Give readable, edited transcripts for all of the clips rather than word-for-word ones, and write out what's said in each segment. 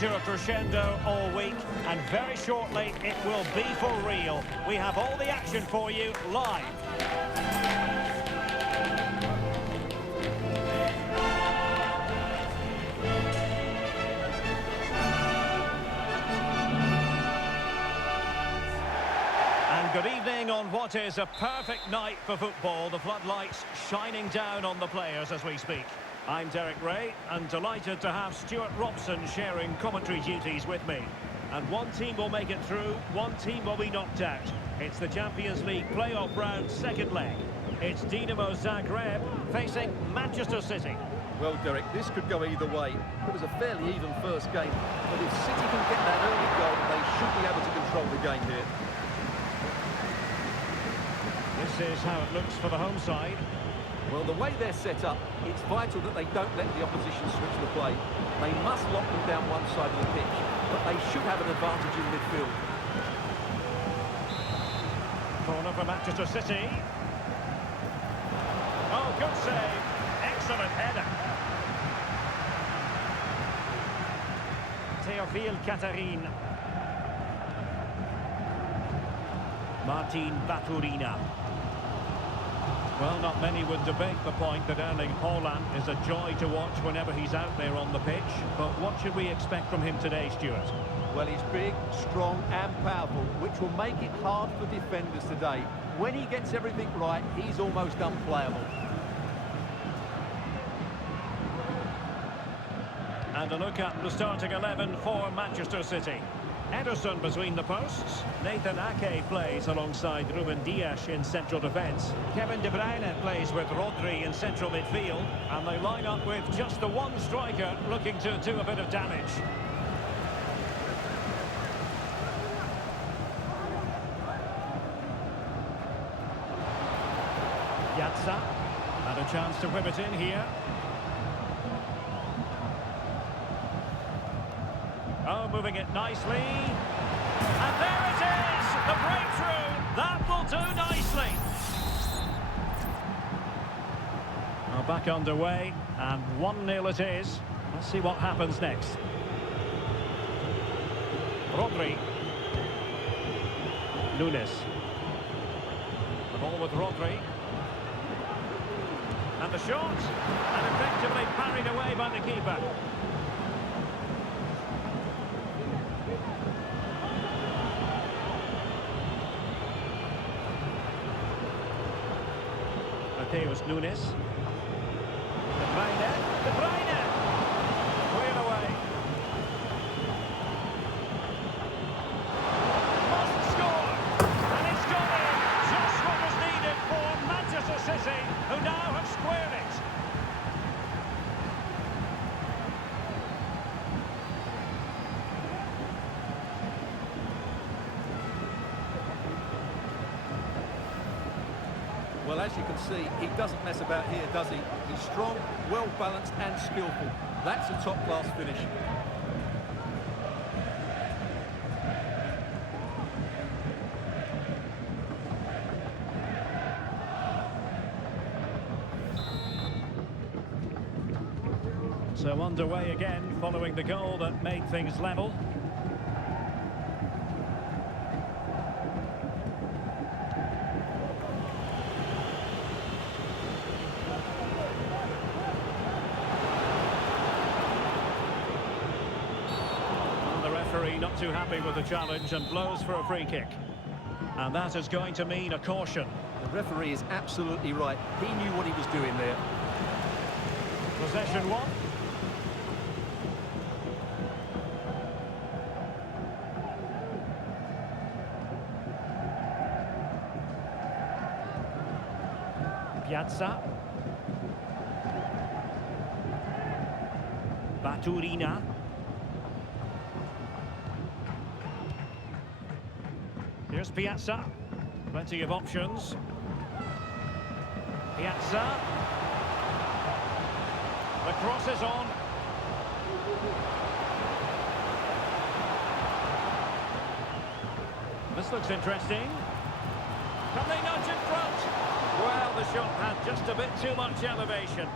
to a crescendo all week, and very shortly it will be for real. We have all the action for you live. Good evening on what is a perfect night for football. The floodlights shining down on the players as we speak. I'm Derek Ray, and delighted to have Stuart Robson sharing commentary duties with me. And one team will make it through, one team will be knocked out. It's the Champions League playoff round second leg. It's Dinamo Zagreb facing Manchester City. Well, Derek, this could go either way. It was a fairly even first game, but if City can get that early goal, they should be able to control the game here. This is how it looks for the home side. Well, the way they're set up, it's vital that they don't let the opposition switch the play. They must lock them down one side of the pitch, but they should have an advantage in midfield. Corner for Manchester City. Oh, good save. Excellent header. Théophile Catherine. Martin Baturina. Well, not many would debate the point that Erling Haaland is a joy to watch whenever he's out there on the pitch. But what should we expect from him today, Stuart? Well, he's big, strong and powerful, which will make it hard for defenders today. When he gets everything right, he's almost unplayable. And a look at the starting 11 for Manchester City. Ederson between the posts. Nathan Ake plays alongside Ruben Dias in central defence. Kevin De Bruyne plays with Rodri in central midfield. And they line up with just the one striker looking to do a bit of damage. Piazza had a chance to whip it in here. Oh, moving it nicely. And there it is! The breakthrough! That will do nicely. Well, back underway, and 1-0 it is. Let's see what happens next. Rodri. Nunes. The ball with Rodri. And the shot. And effectively parried away by the keeper. Mateus Nunes. De Bruyne. De Bruyne! Cleared away. Must score! And it's gone in! Just what was needed for Manchester City, who now have squared it. Well, as you can see, he doesn't mess about here, does he? He's strong, well-balanced and skillful. That's a top-class finish. So underway again, following the goal that made things level. Not too happy with the challenge and blows for a free kick. And that is going to mean a caution. The referee is absolutely right. He knew what he was doing there. Possession one. Piazza. Baturina. Here's Piazza. Plenty of options. Piazza. The cross is on. This looks interesting. Can they nudge in front? Well, the shot had just a bit too much elevation.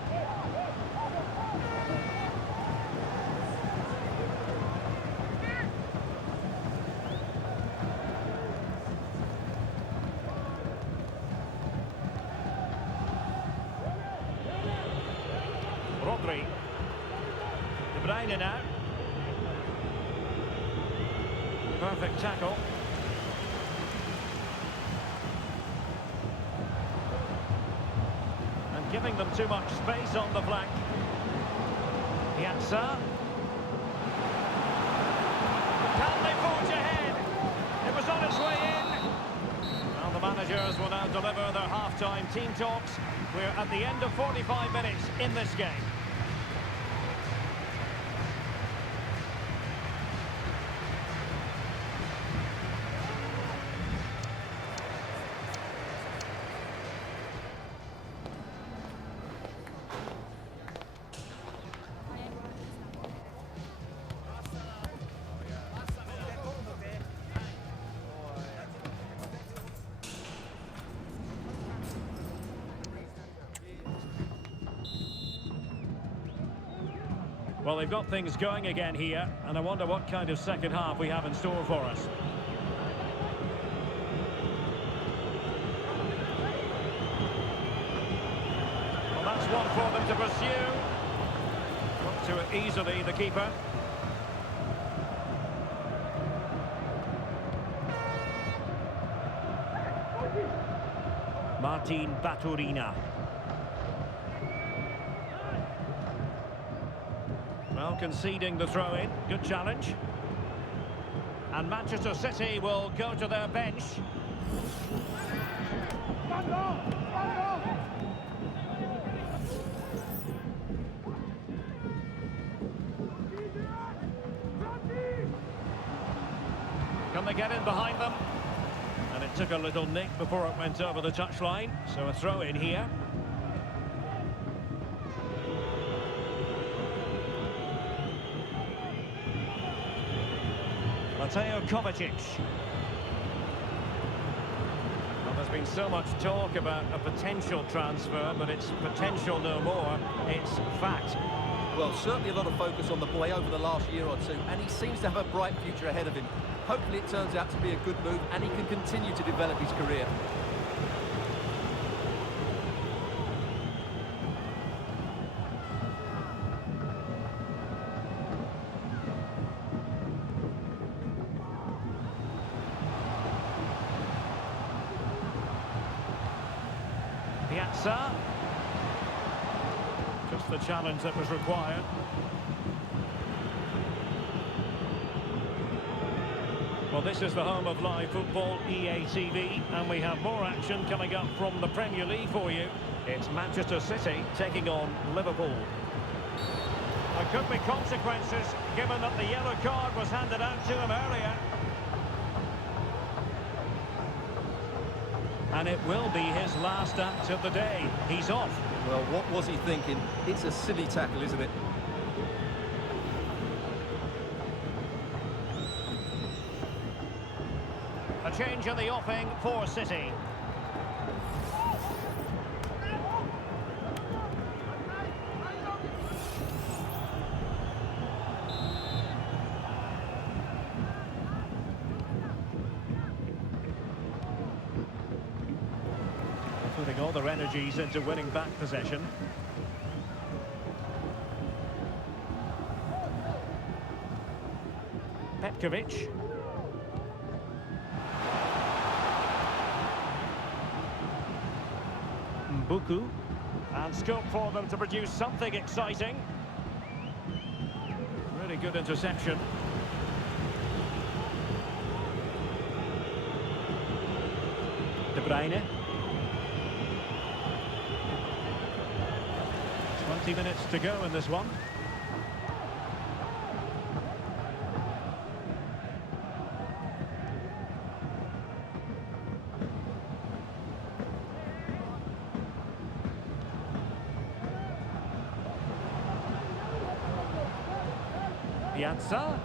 Rodri. De Bruyne now. Perfect tackle. And giving them too much space on the flank. Piazza. Can they forge ahead? It was on its way in. Well, the managers will now deliver their half-time team talks. We're at the end of 45 minutes in this game. Well, they've got things going again here, and I wonder what kind of second half we have in store for us. Well, that's one for them to pursue. Got to it easily, the keeper. Martin Baturina. Well, conceding the throw-in. Good challenge. And Manchester City will go to their bench. Can they get in behind them? And it took a little nick before it went over the touchline. So a throw-in here. Mateo Kovacic. Well, there's been so much talk about a potential transfer, but it's potential no more. It's fact. Well, certainly a lot of focus on the boy over the last year or two, and he seems to have a bright future ahead of him. Hopefully it turns out to be a good move, and he can continue to develop his career. Piazza. Just the challenge that was required. Well, this is the home of live football, EA TV, and we have more action coming up from the Premier League for you. It's Manchester City taking on Liverpool. There could be consequences, given that the yellow card was handed out to him earlier. And it will be his last act of the day. He's off. Well, what was he thinking? It's a silly tackle, isn't it? A change in the offing for City. Putting all their energies into winning back possession. Petkovic. Mbuku. And scope for them to produce something exciting. Really good interception. De Bruyne. 20 minutes to go in this one. Piazza.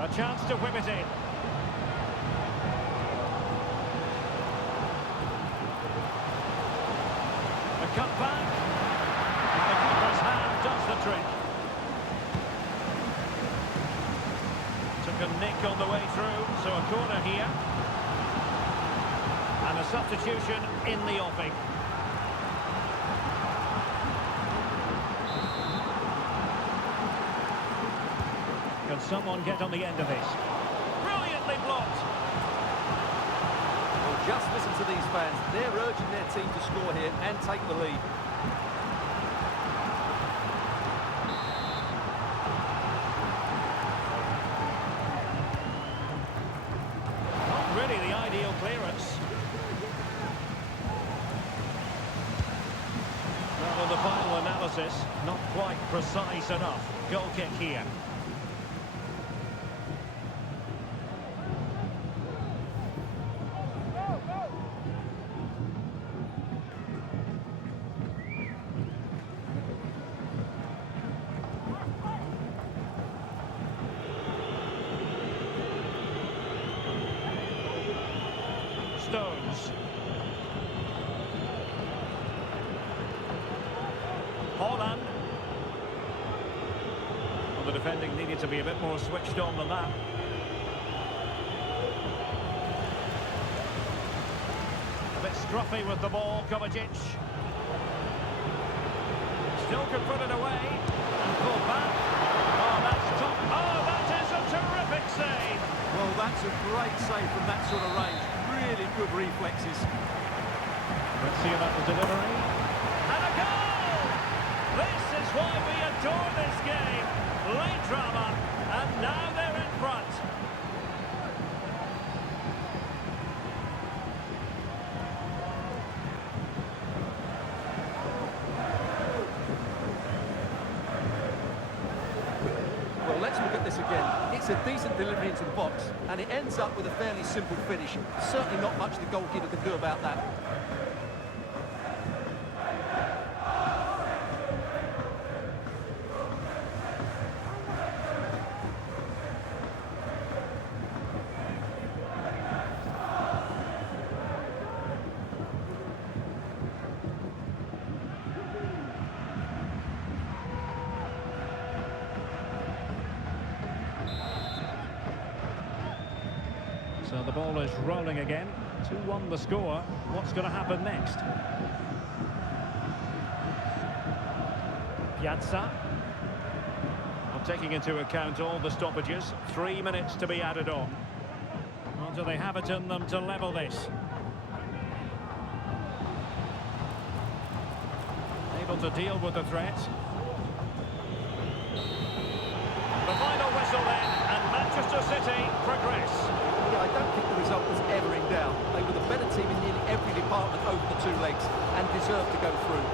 A chance to whip it in. A cut back. And the keeper's hand does the trick. Took a nick on the way through, so a corner here. And a substitution in the offing. Can someone get on the end of this? Brilliantly blocked. Well, just listen to these fans. They're urging their team to score here and take the lead. Not really the ideal clearance. Well, in the final analysis, not quite precise enough. Goal kick here. Stones. Holland. Well, the defending needed to be a bit more switched on than that. A bit scruffy with the ball, Kovacic. Still could put it away. And pull back. Oh, that's top. Oh, that is a terrific save. Well, that's a great save from that sort of range. Really good reflexes. Let's see about the delivery. And a goal! This is why we adore this game. Late drama, and now they're in front. Well, let's look at this again. It's a decent delivery into the box, and it ends up with a fairly simple finish. Certainly not much the goalkeeper can do about that. So the ball is rolling again. 2-1 the score. What's going to happen next? Piazza. Well, taking into account all the stoppages, 3 minutes to be added on. Well, do they have it in them to level this? Able to deal with the threat. The final whistle then, and Manchester City progress. Yeah, I don't think the result was ever in doubt. They were the better team in nearly every department over the two legs and deserved to go through.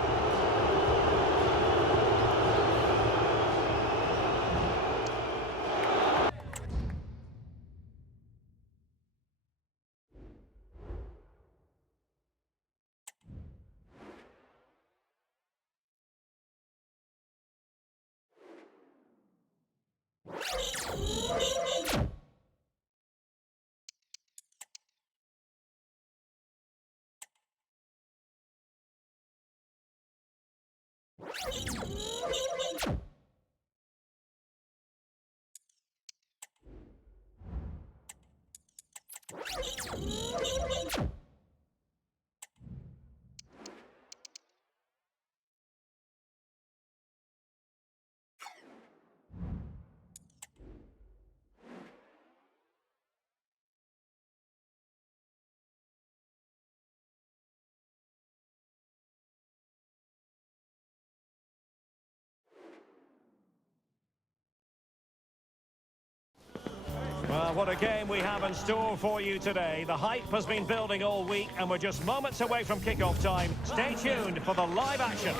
Well, what a game we have in store for you today. The hype has been building all week, and we're just moments away from kick-off time. Stay tuned for the live action.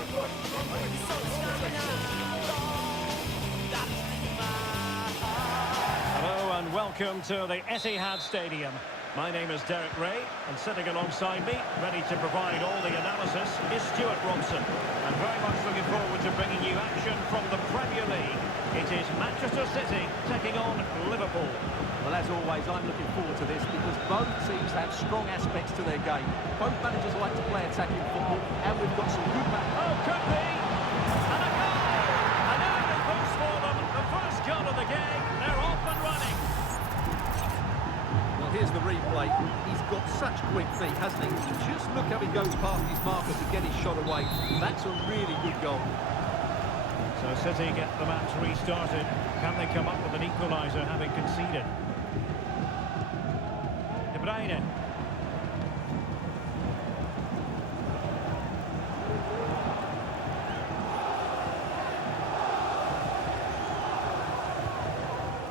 Hello and welcome to the Etihad Stadium. My name is Derek Ray, and sitting alongside me, ready to provide all the analysis, is Stuart Robson. And very much looking forward to bringing you action from the Premier League. It is Manchester City taking on Liverpool. Well, as always, I'm looking forward to this because both teams have strong aspects to their game. Both managers like to play attacking football, and we've got some good Oh, could be! And a goal! An early boost for them. The first goal of the game. They're off and running. Well, here's the replay. He's got such quick feet, hasn't he? Just look how he goes past his marker to get his shot away. That's a really good goal. So City get the match restarted. Can they come up with an equaliser having conceded? De Bruyne.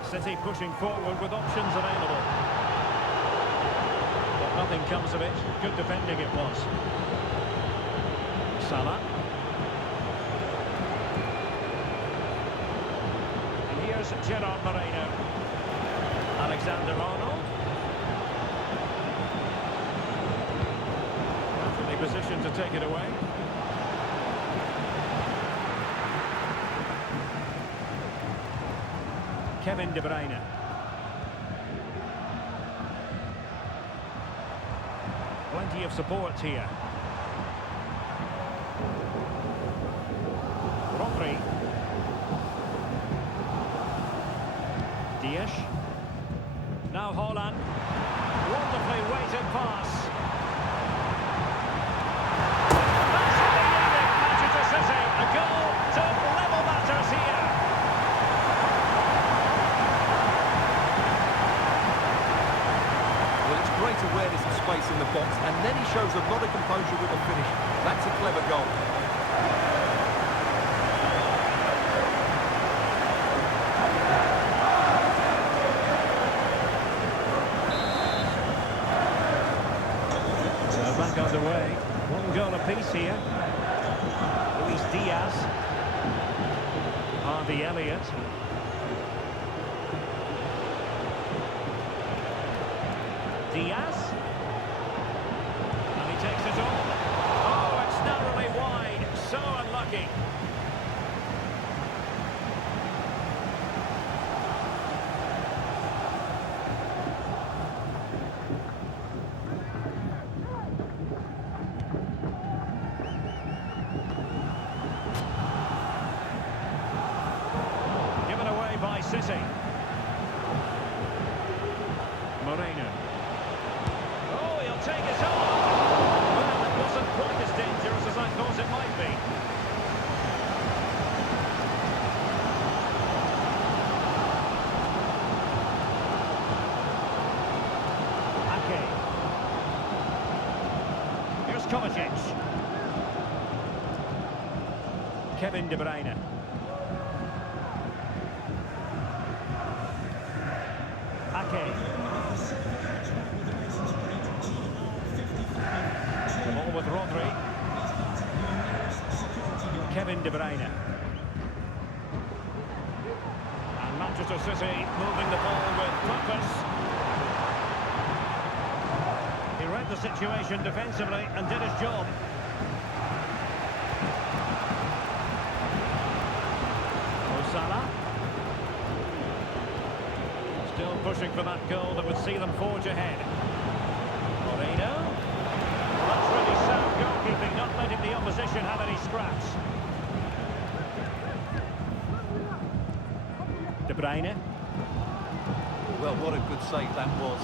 City pushing forward with options available. But nothing comes of it. Good defending it was. Salah. And here's Gerard Moreno. Alexander-Arnold. Perfectly positioned to take it away. Kevin De Bruyne. Plenty of support here. Rodri. Dias. Now Haaland. Wonderfully weighted pass. That's what they needed. Manchester City. A goal to level matters here. Great awareness of space in the box, and then he shows a lot of composure with the finish. That's a clever goal. So back underway. One goal apiece here. Luis Diaz. Harvey Elliott. Diaz. And he takes it on. Oh, it's narrowly wide. So unlucky. Given away by City. Moreno. Take it on. Well, it wasn't quite as dangerous as I thought it might be. Ake. Here's Kovacic. Kevin De Bruyne. Ake. The ball with Rodri. Kevin De Bruyne. And Manchester City moving the ball with purpose. He read the situation defensively and did his job. Salah. Still pushing for that goal that would see them forge ahead. Moreno. That's really sound goalkeeping, not letting the opposition have any scraps. De Bruyne. Well, what a good save that was.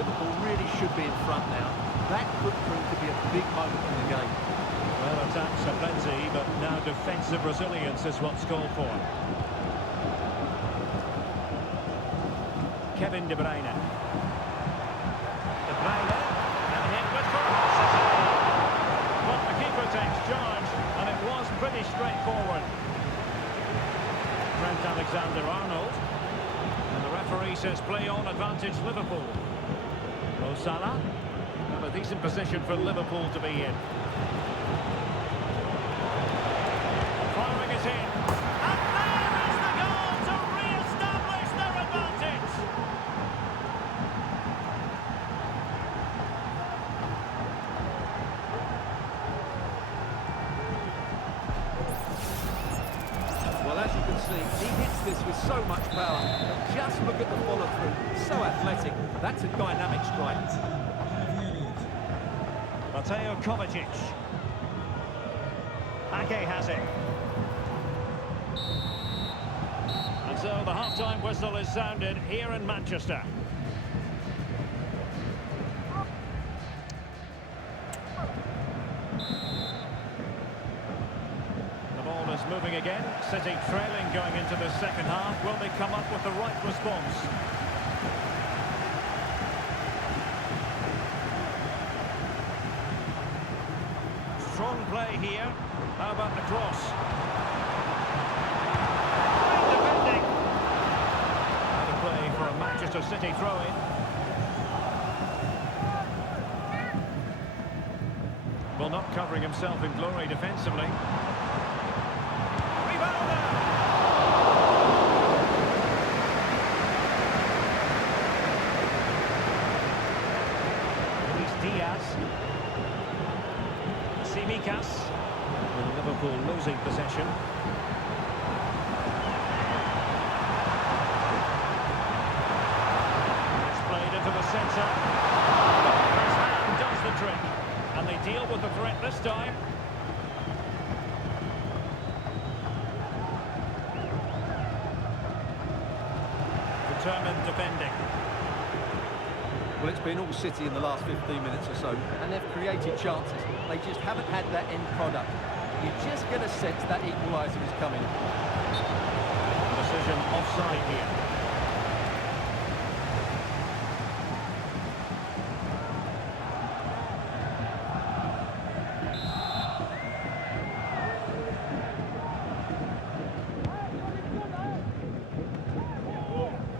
Liverpool really should be in front now. That could prove to be a big moment in the game. Well, attacks are plenty, but now defensive resilience is what's called for. Kevin De Bruyne. De Bruyne. And hit with ferocity. But the keeper takes charge, and it was pretty straightforward. Trent Alexander-Arnold. And the referee says play on, advantage Liverpool. Salah. Well, a decent position for Liverpool to be in. Firing it in. And there is the goal to re-establish their advantage. Well, as you can see, he hits this with so much power. But just look at the follow-through. So athletic. That's a dynamic strike. Mateo Kovacic. Ake has it. And so the half-time whistle is sounded here in Manchester. The ball is moving again. City trailing going into the second half. Will they come up with the right response? Strong play here. How about the cross? Fine defending. Out of play for a Manchester City throw-in. Well, not covering himself in glory defensively. Rivaldo! Luis Diaz. Simicas. And Liverpool losing possession. It's played into the centre. His hand does the trick. And they deal with the threat this time. Determined defending. Well, it's been all City in the last 15 minutes or so, and they've created chances. They just haven't had that end product. You just get a sense that equaliser is coming. Decision offside here.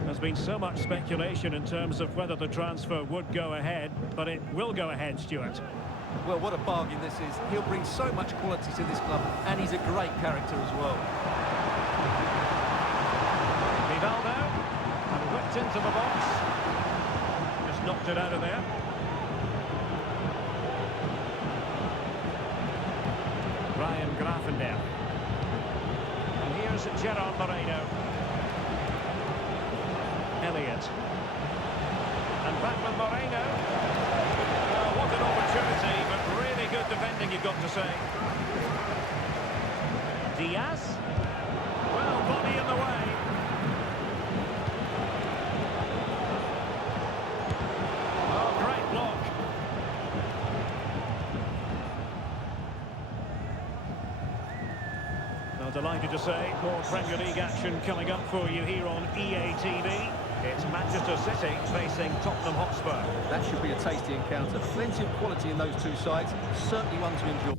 There's been so much speculation in terms of whether the transfer would go ahead, but it will go ahead, Stuart. Well, what a bargain this is. He'll bring so much quality to this club, and he's a great character as well. Rivaldo, and whipped into the box. Just knocked it out of there. Ryan Graffenberg. And here's Gerard Moreno. Elliott. And back with Moreno. Oh, what an opportunity, but really good defending, you've got to say. Diaz. Well, body in the way. Oh, great block. Well, delighted to say, more Premier League action coming up for you here on EA TV. It's Manchester City facing Tottenham Hotspur. That should be a tasty encounter. Plenty of quality in those two sides. Certainly one to enjoy.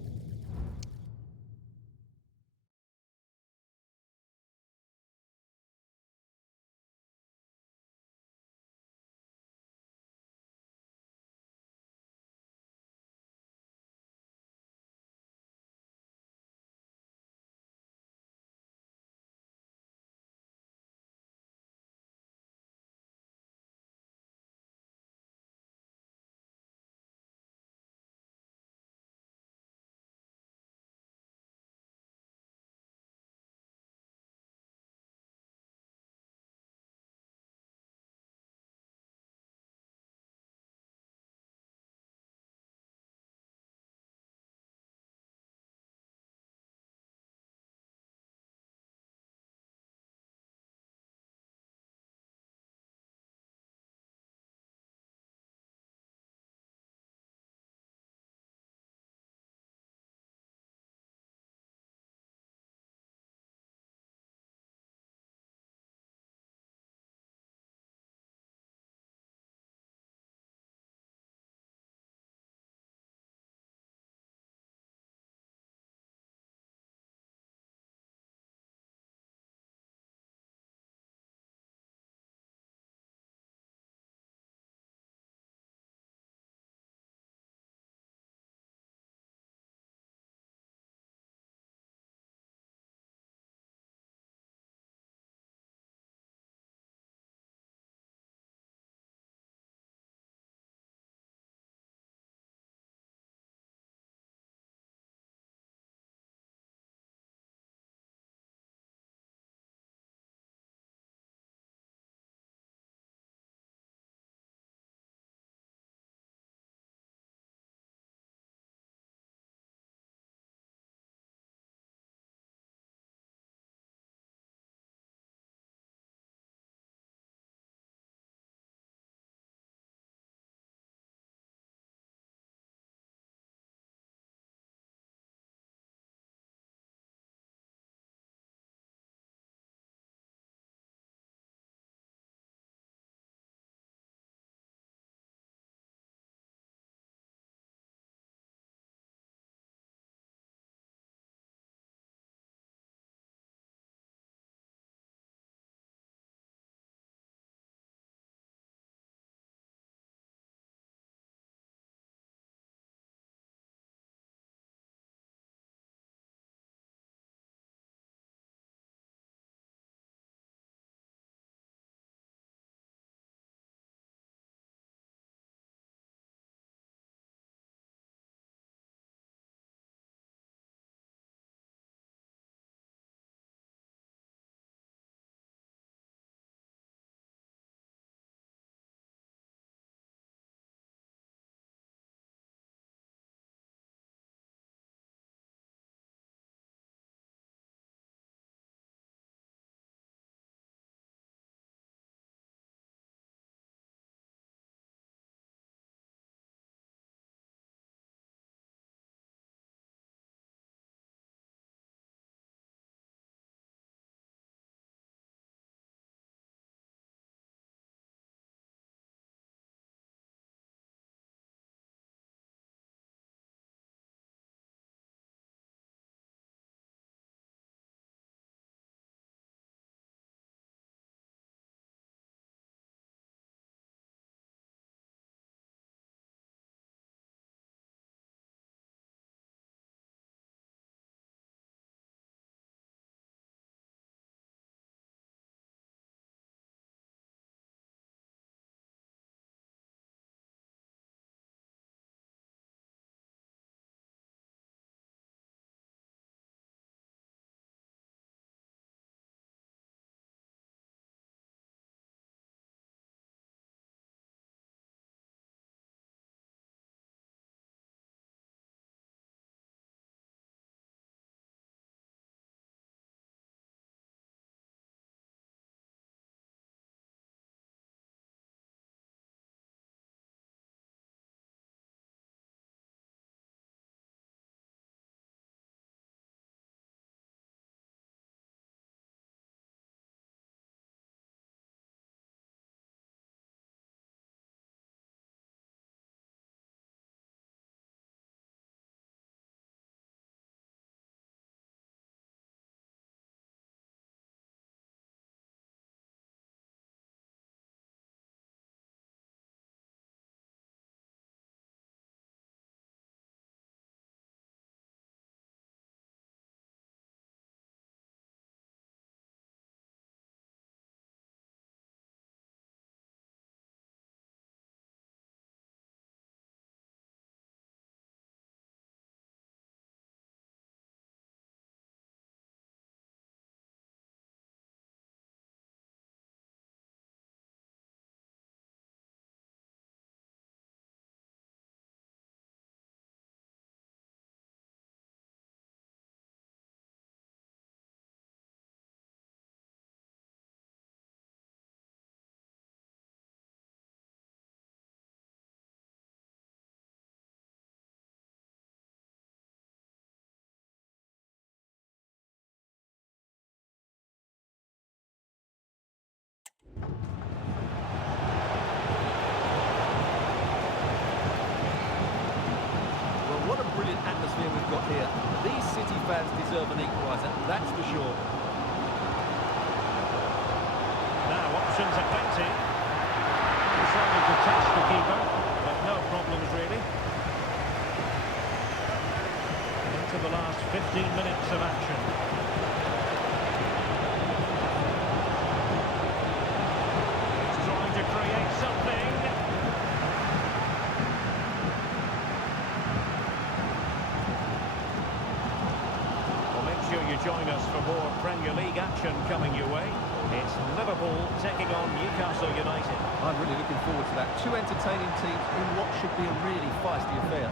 action coming your way. It's Liverpool taking on Newcastle United. I'm really looking forward to that. Two entertaining teams in what should be a really feisty affair.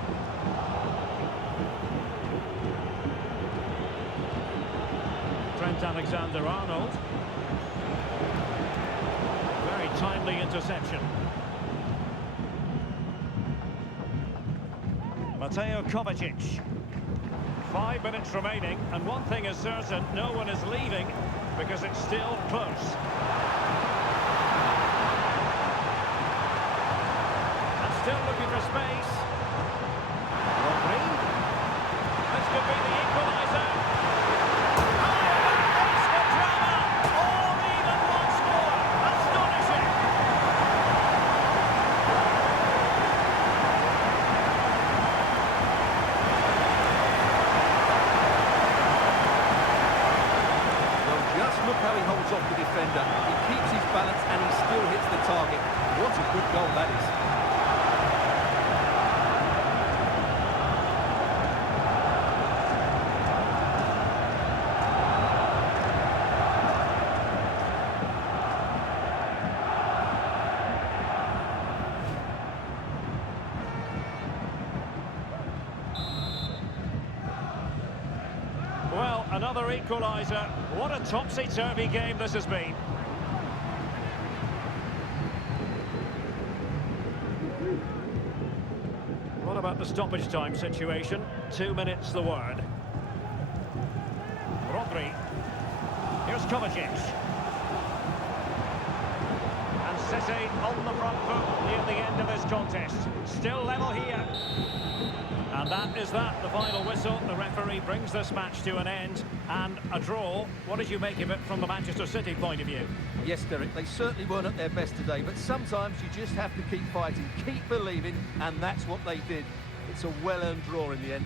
Trent Alexander-Arnold. Very timely interception. Mateo Kovacic. 5 minutes remaining, and one thing is certain, no one is leaving because it's still close. And still looking for space. Rodri. This could be the equaliser. Look how he holds off the defender. He keeps his balance and he still hits the target. What a good goal that is. Well, another equaliser. What a topsy-turvy game this has been. What about the stoppage time situation? 2 minutes the word. Rodri. Here's Kovacic. And City on the front foot near the end of this contest. Still level here. And that is that, the final whistle. The referee brings this match to an end. And a draw. What did you make of it from the Manchester City point of view? Yes, Derek, they certainly weren't at their best today, but sometimes you just have to keep fighting, keep believing, and that's what they did. It's a well-earned draw in the end.